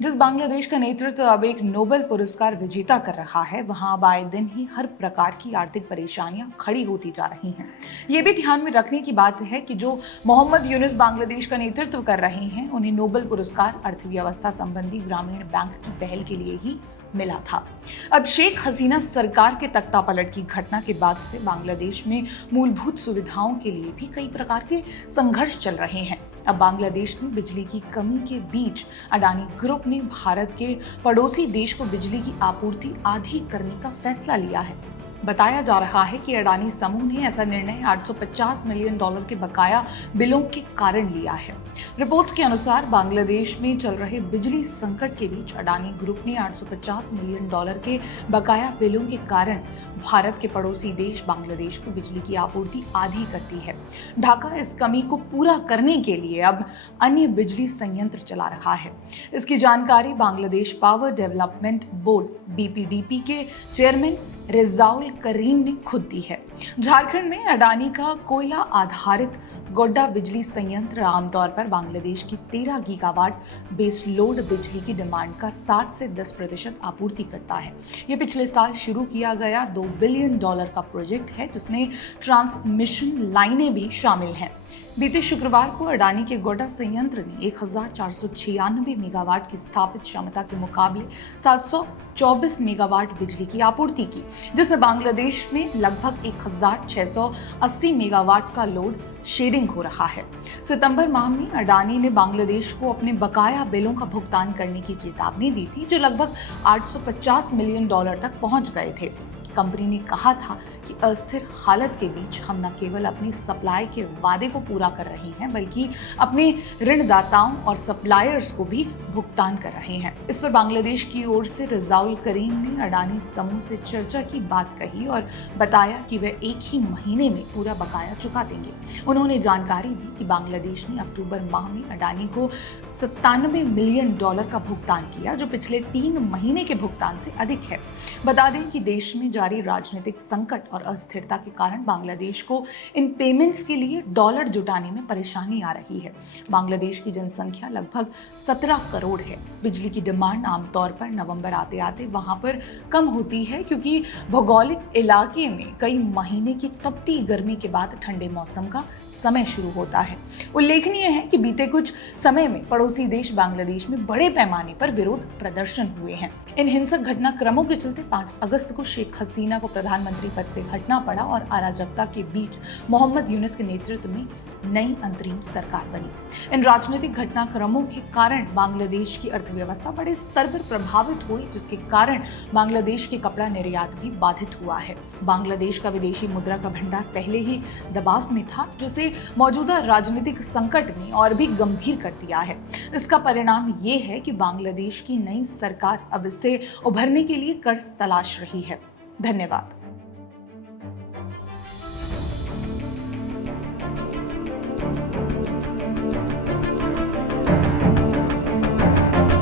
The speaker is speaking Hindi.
जिस बांग्लादेश का नेतृत्व अब एक नोबेल पुरस्कार विजेता कर रहा है, वहां अब आए दिन ही हर प्रकार की आर्थिक परेशानियां खड़ी होती जा रही हैं। ये भी ध्यान में रखने की बात है कि जो मोहम्मद यूनुस बांग्लादेश का नेतृत्व कर रहे हैं, उन्हें नोबेल पुरस्कार अर्थव्यवस्था संबंधी ग्रामीण बैंक की पहल के लिए ही मिला था। अब शेख हसीना सरकार के तख्तापलट की घटना के बाद से बांग्लादेश में मूलभूत सुविधाओं के लिए भी कई प्रकार के संघर्ष चल रहे हैं। अब बांग्लादेश में बिजली की कमी के बीच अडानी ग्रुप ने भारत के पड़ोसी देश को बिजली की आपूर्ति आधी करने का फैसला लिया है। बताया जा रहा है कि अडानी समूह ने ऐसा निर्णय $850 मिलियन के बकाया बिलों के कारण लिया है। रिपोर्ट्स के अनुसार बांग्लादेश में चल रहे बिजली संकट के बीच अडानी ग्रुप ने $850 मिलियन के बकाया बिलों के कारण भारत के पड़ोसी देश बांग्लादेश को बिजली की आपूर्ति आधी करती है। ढाका इस कमी को पूरा करने के लिए अब अन्य बिजली संयंत्र चला रहा है। इसकी जानकारी Bangladesh power development board BPDP के चेयरमैन रिजाउल करीम ने खुद दी है। झारखंड में अडानी का कोयला आधारित गोड्डा बिजली संयंत्र आमतौर पर बांग्लादेश की 13 गीगावाट बेस लोड बिजली की डिमांड का 7 से 10% आपूर्ति करता है। ये पिछले साल शुरू किया गया $2 बिलियन का प्रोजेक्ट है, जिसमें ट्रांसमिशन लाइनें भी शामिल हैं। बीते शुक्रवार को अडानी के गोड्डा संयंत्र ने 1496 मेगावाट की स्थापित क्षमता के मुकाबले 724 मेगावाट बिजली की आपूर्ति की, जिसमें बांग्लादेश में लगभग 1680 मेगावाट का लोड शेडिंग हो रहा है। सितंबर माह में अडानी ने बांग्लादेश को अपने बकाया बिलों का भुगतान करने की चेतावनी दी थी, जो लगभग $850 मिलियन तक पहुंच गए थे। कंपनी ने कहा था कि अस्थिर हालत के बीच हम न केवल अपनी सप्लाई के वादे को पूरा कर रहे हैं, बल्कि अपने ऋणदाताओं और सप्लायर्स को भी भुगतान कर रहे हैं। इस पर बांग्लादेश की ओर से रिजाउल करीम ने अडानी समूह से चर्चा की बात कही और बताया कि वे एक ही महीने में पूरा बकाया चुका देंगे। उन्होंने जानकारी दी कि बांग्लादेश ने अक्टूबर माह में अडानी को $97 मिलियन का भुगतान किया, जो पिछले 3 महीने के भुगतान से अधिक है। बता दें कि देश में जारी राजनीतिक संकट और अस्थिरता के कारण बांग्लादेश को इन पेमेंट्स के लिए डॉलर जुटाने में परेशानी आ रही है। बांग्लादेश की जनसंख्या लगभग 17 करोड़ है। बिजली की डिमांड आमतौर पर नवंबर आते आते वहां पर कम होती है, क्योंकि भौगोलिक इलाके में कई महीने की तपती गर्मी के बाद ठंडे मौसम का समय शुरू होता है। उल्लेखनीय है कि बीते कुछ समय में पड़ोसी देश बांग्लादेश में बड़े पैमाने पर विरोध प्रदर्शन हुए हैं। इन हिंसक घटनाक्रमों के चलते 5 अगस्त को शेख हसीना को प्रधानमंत्री पद से हटना पड़ा और अराजकता के बीच मोहम्मद यूनुस के नेतृत्व में नई अंतरिम सरकार बनी। इन राजनीतिक घटनाक्रमों के कारण बांग्लादेश की अर्थव्यवस्था बड़े स्तर पर प्रभावित हुई, जिसके कारण बांग्लादेश के कपड़ा निर्यात भी बाधित हुआ है। बांग्लादेश का विदेशी मुद्रा का भंडार पहले ही दबाव में था, जिसे मौजूदा राजनीतिक संकट ने और भी गंभीर कर दिया है। इसका परिणाम ये है कि बांग्लादेश की नई सरकार अब इससे उभरने के लिए कर्ज तलाश रही है। धन्यवाद।